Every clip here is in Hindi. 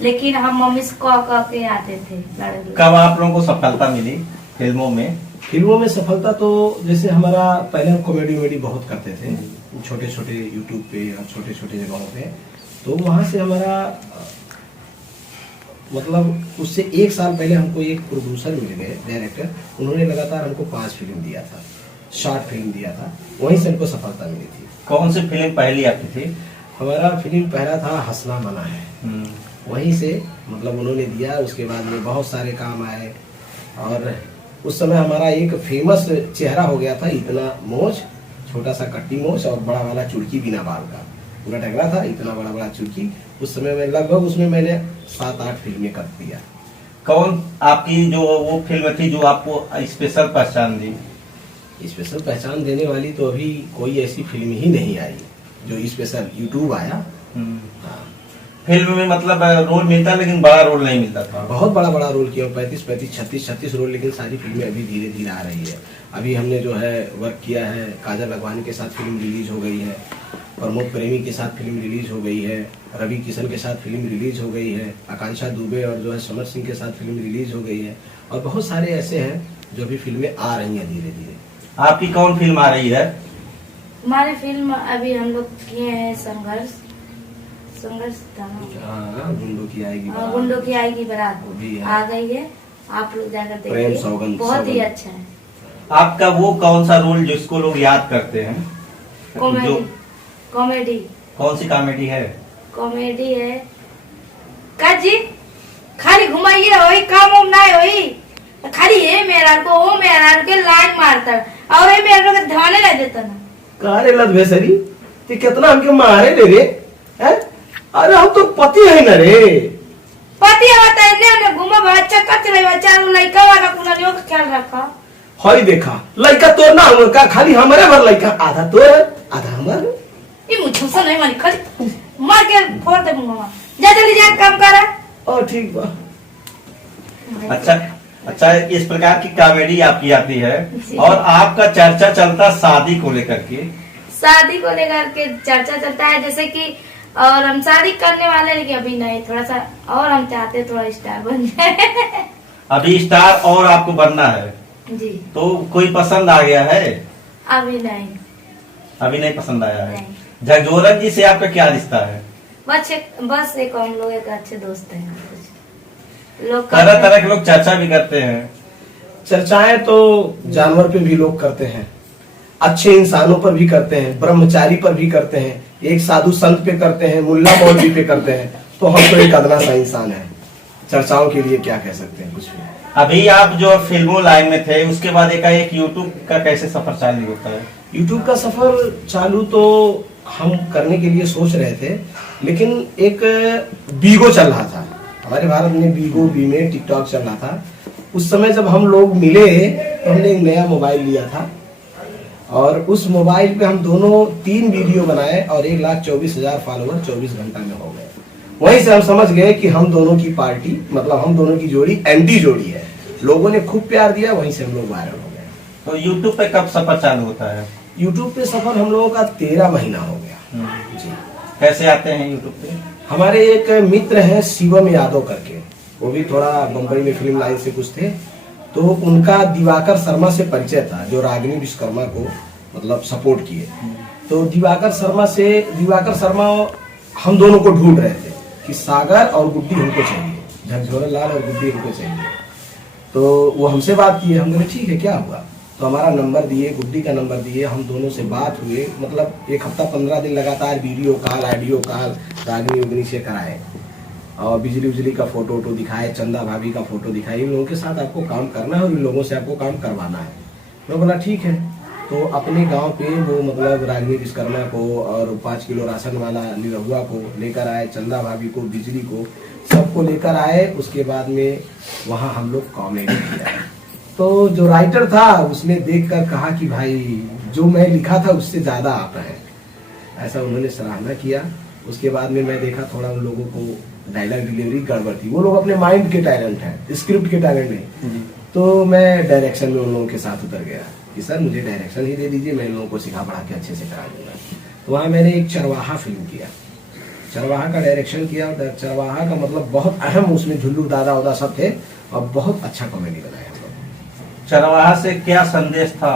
लेकिन हम मम्मी से कह के आते थे। कब आप लोगों को सफलता मिली फिल्मों में? फिल्मों में सफलता तो जैसे हमारा पहले हम कॉमेडी वॉमेडी बहुत करते थे, छोटे छोटे यूट्यूब पे और छोटे छोटे जगहों पे। तो वहाँ से हमारा मतलब उससे 1 साल पहले हमको एक प्रोड्यूसर मिल गए, डायरेक्टर। उन्होंने लगातार हमको 5 फिल्म दिया था, शॉर्ट फिल्म दिया था, वहीं से हमको सफलता मिली थी। कौन सी फिल्म पहली आपकी थी? हमारा फिल्म पहला था हंसना मना है, वहीं से मतलब उन्होंने दिया। उसके बाद में बहुत सारे काम आए और उस समय हमारा एक फेमस चेहरा हो गया था, इतना मोच, छोटा सा कट्टी मोच और बड़ा वाला चुड़की बिना बाल का, पूरा टकरा था, इतना बड़ा बड़ा चुड़की। उस समय में लगभग उसमें मैंने 7-8 फिल्में कर दिया। कौन आपकी जो वो फिल्म थी जो आपको स्पेशल पहचान दी? स्पेशल पहचान देने वाली तो अभी कोई ऐसी फिल्म ही नहीं आई जो स्पेशल यूट्यूब आया। हाँ। फिल्म में मतलब रोल मिलता लेकिन बड़ा रोल नहीं मिलता था। बहुत बड़ा बड़ा रोल किया, 35, 36 रोल, लेकिन सारी फिल्में अभी धीरे धीरे आ रही है। अभी हमने जो है वर्क किया है, काजल अगवानी के साथ फिल्म रिलीज हो गई है, प्रमोद प्रेमी के साथ फिल्म रिलीज हो गई है, रवि किशन के साथ फिल्म रिलीज हो गई है, आकांक्षा दुबे और जो है समर सिंह के साथ फिल्म रिलीज हो गई है, और बहुत सारे ऐसे हैं जो भी फिल्में आ रही हैं धीरे धीरे। आपकी कौन फिल्म आ रही है? हमारी फिल्म अभी हम लोग किए हैं संघर्ष था, गुंडों की आएगी बारात, गुंडों की आएगी बारात भी आ गई है, आप लोग जाकर प्रेम देखिए, सौगंध, बहुत ही सौगंध। अच्छा है। आपका वो कौन सा रोल जिसको लोग याद करते हैं? कॉमेडी। कॉमेडी कौन सी कॉमेडी है? कॉमेडी है काजी, खाली घुमाइए होई, काम उम नहीं होई, खाली ये मेरा को वो मेरा के लाइन मारता और ये मेरे को ध्यान नहीं देता ना। कारे लत भेसरी ते कितना हमके मारे ले रे हैं? अरे हम तो पति है ना रे। पति होता है ने घुमा बच्चा कचरे बच्चा लइका वाला कुनालियों का ख्याल रखा। हई देखा लइका तो ना हम का, खाली हमारे भर लइका, आधा तो आधा हमारे। ये मुझे से नहीं मानी, खाली मार के फोड़ दे मुंह। जा जल्दी जा काम कर। ओ ठीक बा। अच्छा, इस प्रकार की कॉमेडी आपकी आती है और आपका चर्चा चलता शादी को लेकर के। शादी को लेकर के चर्चा चलता है, जैसे कि और हम शादी करने वाले, लेकिन अभी नहीं, थोड़ा सा और हम चाहते थोड़ा स्टार बन जाए। अभी स्टार और आपको बनना है जी। तो कोई पसंद आ गया है? अभी नहीं। अभी नहीं पसंद आया है। नहीं। जगजोरन जी से आपका क्या रिश्ता है? बस एक हम लोग एक अच्छे दोस्त हैं। लोग तरह तरह के लोग चर्चा भी करते हैं। चर्चाएं तो जानवर पे भी लोग करते हैं, अच्छे इंसानों पर भी करते हैं, ब्रह्मचारी पर भी करते हैं, एक साधु संत पे करते हैं, मुल्ला मौलवी पे करते हैं। तो हम तो एक अदना सा इंसान है, चर्चाओं के लिए क्या कह सकते हैं कुछ भी। अभी आप जो फिल्मों लाइन में थे उसके बाद एक यूट्यूब का कैसे सफर चालू होता है? यूट्यूब का सफर चालू तो हम करने के लिए सोच रहे थे, लेकिन एक बीगो चल रहा था हमारे भारत में, बी में टिकटॉक चल रहा था। उस समय जब हम लोग मिले तो हमने एक नया मोबाइल लिया था और उस मोबाइल पे हम दोनों 3 वीडियो बनाए और 1,24,000 फॉलोवर 24 घंटा में हो गए। वहीं से हम समझ गए कि हम दोनों की पार्टी, मतलब हम दोनों की जोड़ी एंटी जोड़ी है। लोगों ने खूब प्यार दिया, वहीं से हम लोग वायरल हो गए। तो यूट्यूब पे कब सफर चालू होता है? यूट्यूब पे सफर हम लोगों का 13 महीना हो गया जी। कैसे आते हैं यूट्यूब पे? हमारे एक मित्र हैं शिवम यादव करके, वो भी थोड़ा बम्बई में फिल्म लाइन से कुछ थे, तो उनका दिवाकर शर्मा से परिचय था जो रागिनी विश्वकर्मा को मतलब सपोर्ट किए। तो दिवाकर शर्मा हम दोनों को ढूंढ रहे थे कि सागर और गुड्डी हमको चाहिए, झकझोरन लाल और गुड्डी हमको चाहिए। तो वो हमसे बात किए, हम बोले ठीक है क्या हुआ। तो हमारा नंबर दिए, गुड्डी का नंबर दिए, हम दोनों से बात हुए, मतलब 1 हफ्ता 15 दिन लगातार video call audio call Ragini उगनी से कराए और बिजली का फोटो दिखाए, चंदा भाभी का फोटो दिखाए। इन लोगों के साथ आपको काम करना है और इन लोगों से आपको काम करवाना है। मैं बोला ठीक है। तो अपने गांव पे वो मतलब रागिनी विश्वकर्मा को और 5 किलो राशन वाला निरहुआ को लेकर आए, चंदा भाभी को, बिजली को, सबको लेकर आए। उसके बाद में वहाँ हम लोग कॉमेडी किया। तो जो राइटर था उसने देखकर कहा कि भाई जो मैं लिखा था उससे ज्यादा आप हैं, ऐसा उन्होंने सराहना किया। उसके बाद में मैं देखा थोड़ा उन लोगों को डायलॉग डिलीवरी गड़बड़ थी, वो लोग अपने माइंड के टैलेंट हैं, स्क्रिप्ट के टैलेंट नहीं। तो मैं डायरेक्शन में उन लोगों के साथ उतर गया कि सर मुझे डायरेक्शन ही दे दीजिए, मैं इन लोगों को सिखा पढ़ा के अच्छे से करा दूंगा। तो वहाँ मैंने एक चरवाहा फिल्म किया। चरवाहा का डायरेक्शन किया। चरवाहा का मतलब बहुत अहम, उसमें झुल्लू दादा उदा सब थे और बहुत अच्छा कॉमेडी बनाया हम लोग। चरवाहा से क्या संदेश था?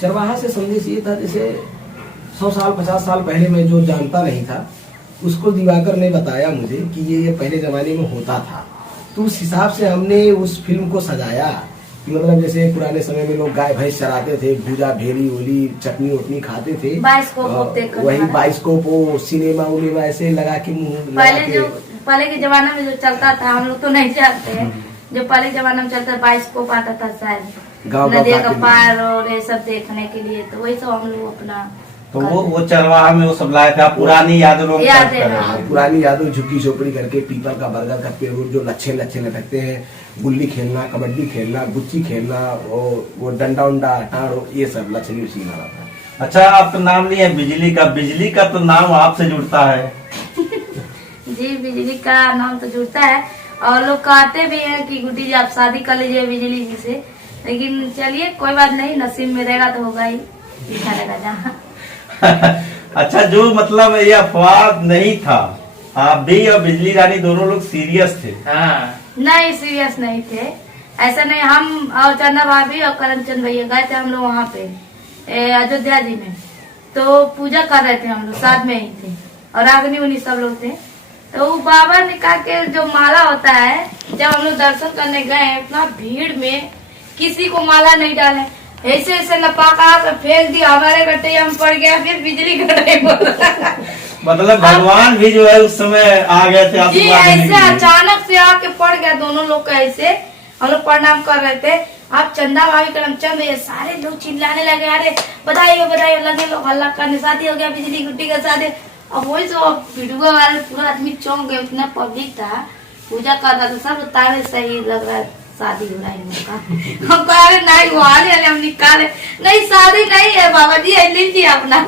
चरवाहा से संदेश ये था, जैसे 100 साल 50 साल पहले मैं जो जानता नहीं था उसको दिवाकर ने बताया मुझे कि ये पहले जमाने में होता था। तो उस हिसाब से हमने उस फिल्म को सजाया कि मतलब जैसे पुराने समय में लोग गाय भैंस चराते थे, भूजा भेली ओली चटनी वटनी खाते थे, वही बाइस्कोप सिनेमा उनेमा ऐसे लगा के मुंह पहले के जमाने में जो चलता था, हम लोग तो नहीं जानते हैं, जो पहले के जमाने में चलता बाइस्कोप आता था शायद नदी का पार और ये सब देखने के लिए, तो वही सब हम लोग अपना तो वो चरवाहा में वो सब लाए थे। आप पुरानी यादें लोग पुरानी यादों झुग्गी झोपड़ी करके पीपल का बरगद का पेड़ जो लच्छे लच्छे लटकते हैं, गुल्ली खेलना, कबड्डी खेलना, गुच्ची खेलना, वो डंडा उंडा टाड़ो, ये सब लक्ष्मी उसी वाला था। अच्छा, आपका नाम लिया बिजली का, बिजली का तो नाम आपसे जुड़ता है। जी, बिजली का नाम तो जुड़ता है और लोग कहते भी हैं कि गुड्डी जी आप शादी कर लीजिए बिजली जी से, लेकिन चलिए कोई बात नहीं, नसीब में रहेगा तो होगा ही, लिखा रहेगा जहाँ। अच्छा, जो मतलब ये अफवाह नहीं था, आप भी और बिजली रानी दोनों लोग सीरियस थे? हाँ। नहीं, सीरियस नहीं थे, ऐसा नहीं। हम और चंदा भाभी और करमचंद भैया गए थे हम लोग वहाँ पे अयोध्या जी में, तो पूजा कर रहे थे हम लोग, साथ में ही थे और रागनी उन्हीं सब लोग थे। तो बाबा ने कहा कि जो माला होता है, जब हम लोग दर्शन करने गए इतना भीड़ में किसी को माला नहीं डाले, ऐसे ऐसे लपाका फेंक दिया, हमारे गट्टे हम पड़ गया, फिर बिजली गट्टे मतलब भगवान भी जो है उस समय आ गए थे जी, ऐसे अचानक से आके पड़ गया दोनों लोग का। ऐसे हम लोग प्रणाम कर रहे थे, आप चंदा भाभी करमचंद ये सारे लोग चिल्लाने लगे, अरे बधाई हो बधाई हो, लगे लोग हल्ला करने, शादी हो गया बिजली गुड्डी का शादी। अब वही जो वीडियो वाले पूरा आदमी चौंक गए, उतना पब्लिक था, पूजा कर रहा था, सब तारे सही लग रहा है, शादी हो रहा है इनका। हम कह रहे नहीं हुआ, हम निकाले, नहीं शादी नहीं है बाबा जी, लीजिए अपना।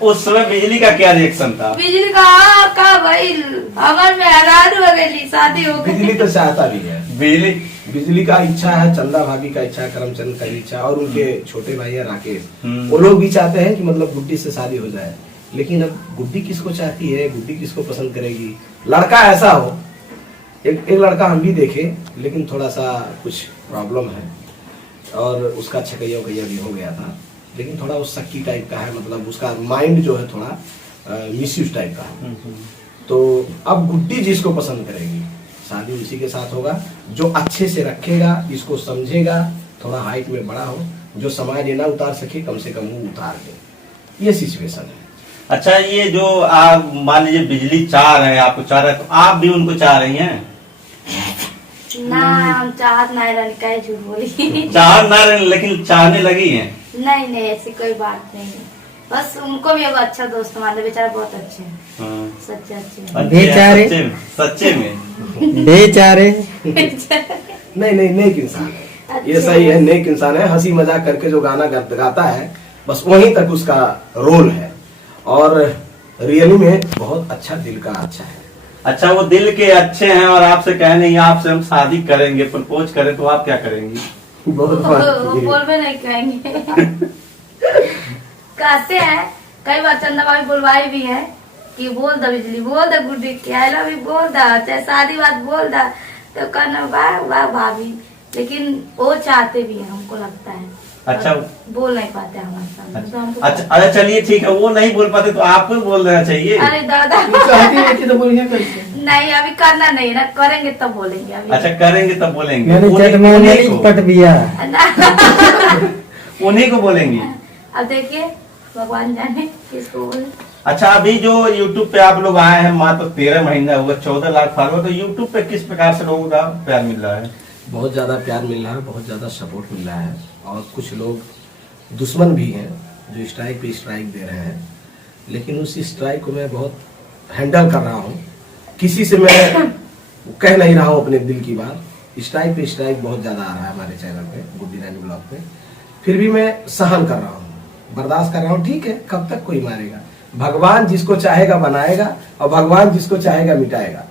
उस समय बिजली का क्या रिएक्शन था? बिजली का भाई हमारे में हैरान हो गई, शादी हो गई। बिजली तो चाहता भी है, बिजली का इच्छा है, चंदा भाभी का इच्छा है, करमचंद का इच्छा, और उनके छोटे भाई है राकेश, वो लोग भी चाहते हैं कि मतलब गुड्डी से शादी हो जाए। लेकिन अब गुड्डी किसको चाहती है, गुड्डी किसको पसंद करेगी? लड़का ऐसा हो, एक लड़का हम भी देखे, लेकिन थोड़ा सा कुछ प्रॉब्लम है और उसका छकैया उकैया भी हो गया था, लेकिन थोड़ा वो सक्की टाइप का है, मतलब उसका माइंड जो है थोड़ा मिसयूज टाइप का है। तो अब गुड्डी जिसको पसंद करेगी शादी उसी के साथ होगा, जो अच्छे से रखेगा, इसको समझेगा, थोड़ा हाइट में बड़ा हो, जो समाज ये ना उतार सके कम से कम वो उतार दे, ये सिचुएशन है। अच्छा, ये जो आप मान लीजिए बिजली चाह रहे हैं, आपको चाह रहे हैं, तो आप भी उनको चाह रही हैं? ना, हम चाहत नहीं रहने का, झूठ बोली। चाह ना रहे, लेकिन चाहने लगी हैं? नहीं नहीं, ऐसी कोई बात नहीं है, बस उनको भी एक अच्छा दोस्त मान, बेचारा बहुत अच्छे हैं, सच्चे अच्छे। बेचारे सच्चे में बेचारे नहीं नहीं, नेक इंसान है, ये सही है, नेक इंसान है, हंसी मजाक करके जो गाना गाता है बस वहीं तक उसका रोल है, और रियली में बहुत अच्छा, दिल का अच्छा है। अच्छा, वो दिल के अच्छे हैं और आपसे कहे नहीं आपसे हम शादी करेंगे, प्रपोज करें, तो आप क्या करेंगी? बहुत बोलबे नहीं कहेंगे। कहते हैं कई बार, चंदा भाभी बुलवाई भी है कि बोल दो बिजली, बोल दो गुड्डी की आई लव यू, बोल दो, चाहे शादी बात बोल दो, तो कहना वाह वाह भाभी, लेकिन वो चाहते भी है, हमको लगता है। अच्छा, बोल नहीं पाते हमारे सामने, तो हमको अच्छा चलिए ठीक है, वो नहीं बोल पाते तो आपको बोल देना चाहिए। अरे दादा तो बोलिए करके नहीं, अभी करना नहीं ना, करेंगे तब बोलेंगे अभी। अच्छा, करेंगे तब बोलेंगे, उन्हीं को बोलेंगी। अब देखिए भगवान जाने किसको बोले। अच्छा, अभी जो YouTube पे आप लोग आए हैं, मात्र 13 महीना हुआ, 14 लाख फॉलोअर, तो YouTube पे किस प्रकार से लोगों का प्यार मिल रहा है? बहुत ज्यादा प्यार मिल रहा है, बहुत ज्यादा सपोर्ट मिल रहा है, और कुछ लोग दुश्मन भी हैं जो स्ट्राइक पे स्ट्राइक दे रहे हैं, लेकिन उस स्ट्राइक को मैं बहुत हैंडल कर रहा हूँ, किसी से मैं कह नहीं रहा हूँ अपने दिल की बात। स्ट्राइक पे स्ट्राइक बहुत ज्यादा आ रहा है हमारे चैनल पे, गुड्डी रानी ब्लॉग पे, फिर भी मैं सहन कर रहा हूँ, बर्दाश्त कर रहा हूँ। ठीक है, कब तक कोई मारेगा? भगवान जिसको चाहेगा बनाएगा, और भगवान जिसको चाहेगा मिटाएगा।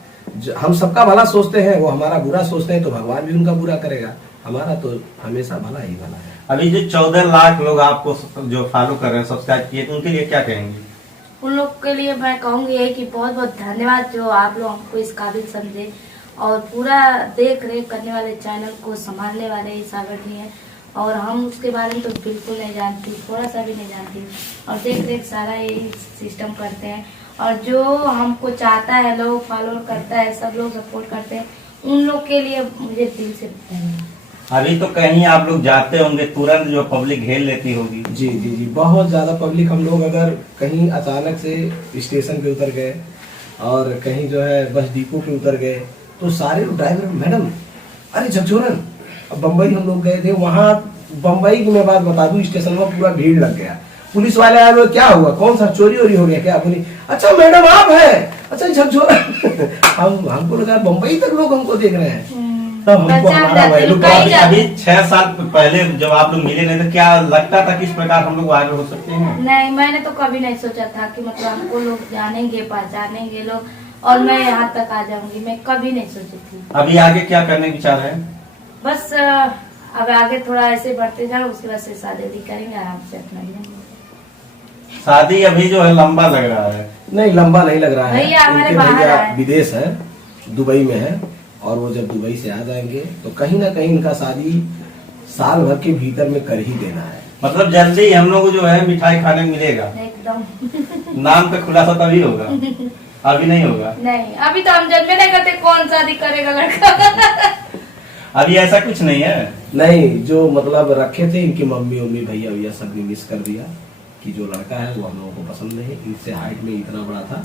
हम सबका भला सोचते हैं, वो हमारा बुरा सोचते हैं, तो भगवान भी उनका बुरा करेगा, हमारा तो हमेशा भला ही भला है। अभी जो 14 लाख लोग आपको जो फॉलो कर रहे हैं, सब्सक्राइब किए, तो उनके लिए क्या कहेंगे? उन लोग के लिए मैं कहूँगी यही कि बहुत बहुत धन्यवाद जो आप लोग हमको इस काबिल समझे और पूरा देख रेख करने वाले चैनल को संभालने वाले ही सागर जी हैं। और हम उसके बारे में तो बिल्कुल नहीं जानती, थोड़ा सा भी नहीं जानती, और देख रेख सारा यही सिस्टम करते हैं। और जो हमको चाहता है, लोग फॉलो करता है, सब लोग सपोर्ट करते हैं, उन लोग के लिए मुझे दिल से धन्यवाद। अभी तो कहीं आप लोग जाते होंगे तुरंत जो पब्लिक घेर लेती होगी। जी जी जी, बहुत ज्यादा पब्लिक। हम लोग अगर कहीं अचानक से स्टेशन पे उतर गए और कहीं जो है बस डिपो पे उतर गए तो सारे ड्राइवर, मैडम अरे झकझोरन। अब बम्बई हम लोग गए थे, वहाँ बम्बई की मैं बात बता दूं, स्टेशन में पूरा भीड़ लग गया। पुलिस वाले आए, क्या हुआ, कौन सा चोरी वोरी हो गया क्या? बोली अच्छा मैडम आप है, अच्छा झकझोरन। हमको लगा बम्बई तक लोग हमको देख रहे हैं। तब हमको हमारा वैल्यू अभी 6 साल पहले जब आप लोग मिले नहीं तो क्या लगता था किस प्रकार हम लोग वायरल हो सकते हैं? नहीं, मैंने तो कभी नहीं सोचा था कि मतलब हमको लोग जानेंगे, पहचानेंगे लोग और मैं यहाँ तक आ जाऊंगी। मैं कभी नहीं सोची थी। अभी आगे क्या करने की विचार है? बस अब आगे थोड़ा ऐसे बढ़ते जाओ, उसके बाद से शादी करेंगे आराम से अपना लेंगे। शादी अभी जो है लंबा लग रहा है। नहीं, लंबा नहीं लग रहा है। भैया हमारे इनके बाहर भैया आए। विदेश है, दुबई में है, और वो जब दुबई से आ जाएंगे तो कहीं ना कहीं इनका शादी साल भर के भीतर में कर ही देना है। मतलब जल्दी हम लोग को जो है मिठाई खाने को मिलेगा। एकदम। नाम का खुलासा तभी होगा, अभी नहीं होगा। नहीं, अभी तो हम जन्मे नहीं करते, कौन शादी करेगा लड़का। अभी ऐसा कुछ नहीं है। नहीं, जो मतलब रखे थे इनकी मम्मी उम्मी भैया भैया सब ने मिस कर दिया कि जो लड़का है वो हम लोगों को पसंद नहीं, इनसे हाइट में इतना बड़ा था,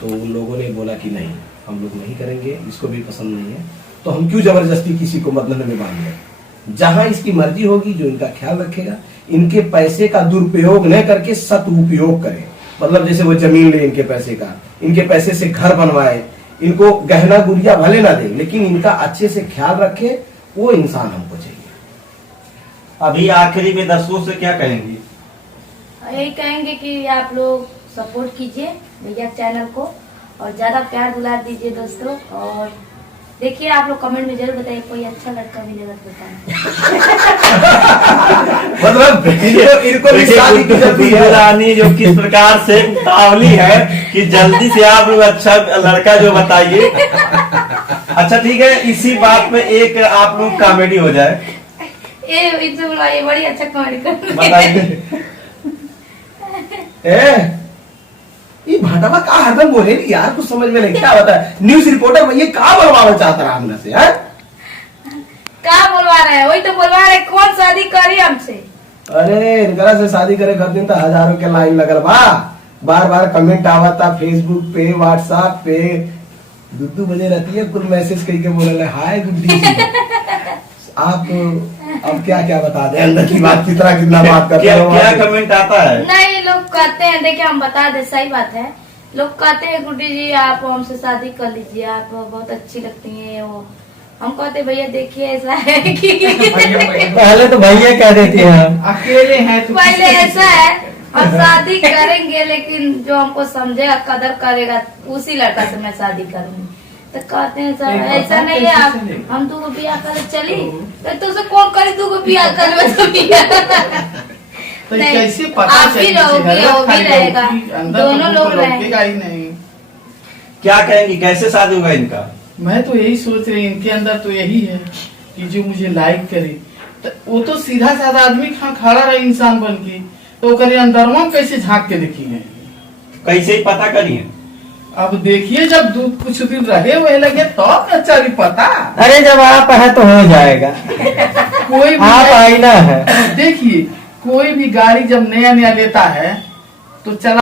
तो उन लोगों ने बोला कि नहीं हम लोग नहीं करेंगे, इसको भी पसंद नहीं है, तो हम क्यों जबरदस्ती किसी को बंधन में बांध लें। जहां इसकी मर्जी होगी, जो इनका ख्याल रखेगा, इनके पैसे का दुरुपयोग न करके सदुपयोग करे। मतलब जैसे वो जमीन ले इनके पैसे का, इनके पैसे से घर बनवाए, इनको गहना गुड़िया भले ना दे, लेकिन इनका अच्छे से ख्याल रखे, वो इंसान हमको चाहिए। अभी आखिरी में दर्शकों से क्या कहेंगी? यही कहेंगे कि आप लोग सपोर्ट कीजिए भैया चैनल को और ज्यादा प्यार दुलार दीजिए दोस्तों। और देखिए आप लोग कमेंट में जरूर बताइए कोई अच्छा लड़का मिलेगा तो बताएं। मतलब इनको भी शादी की जल्दी है। रानी जो किस प्रकार से उतावली है कि जल्दी से आप लोग अच्छा लड़का जो बताइए। अच्छा ठीक है, इसी बात पे एक आप लोग कॉमेडी हो जाए। ये बड़ी अच्छा कमेंट कर बताइए। ये भाटावा का हरदम बोले नहीं यार, कुछ समझ में नहीं क्या होता है। न्यूज रिपोर्टर भैया का बनवाना चाहता रहा हमने से है? क्या बोलवा रहे हैं? वही तो बोलवा रहे हैं, कौन शादी करी हमसे? अरे इनकरा से शादी करे खातिर तो हजारों के लाइन लगल बा, बार बार कमेंट आवता फेसबुक पे, व्हाट्सएप पे, 2 बजे रहती है कुल मैसेज करके बोले हाय गुड्डी जी। आप अब क्या क्या बता दें, अंदर की बात कितना बात करते क्या, हो? क्या कमेंट आता है? नहीं, लोग कहते हैं, देखिए हम बता दे, सही बात है, लोग कहते हैं गुड्डी जी आप हमसे शादी कर लीजिए, आप बहुत अच्छी लगती हैं। वो हम कहते भैया देखिए ऐसा है कि पहले तो भैया कह देते हैं अकेले हैं तो पहले ऐसा है हम शादी करेंगे, लेकिन जो हमको समझेगा कदर करेगा उसी लड़का से मैं शादी करूंगी। तो कहते हैं सर ऐसा नहीं है, आप हम 2 बियाह कर चली तो तुझसे कौन करे 2 बियाह कर तो कैसे पता आप भी रहोगे वो भी रहेगा, दोनों लोग रहेंगे। ही नहीं। क्या कहेंगी, कैसे शादी होगा इनका? मैं तो यही सोच रही, इनके अंदर तो यही है कि जो मुझे लाइक करे, तो वो तो सीधा साधा आदमी खड़ा रहे इंसान बन के, तो करे अंदरवा कैसे झांक के देखिए, कैसे ही पता करिए। अब देखिए जब कुछ दिन रहे हुए लगे तो अच्छा नहीं पता। अरे जब आप है तो हो जाएगा। कोई भी आप आईना है। देखिए कोई भी गाड़ी जब नया नया लेता है तो चला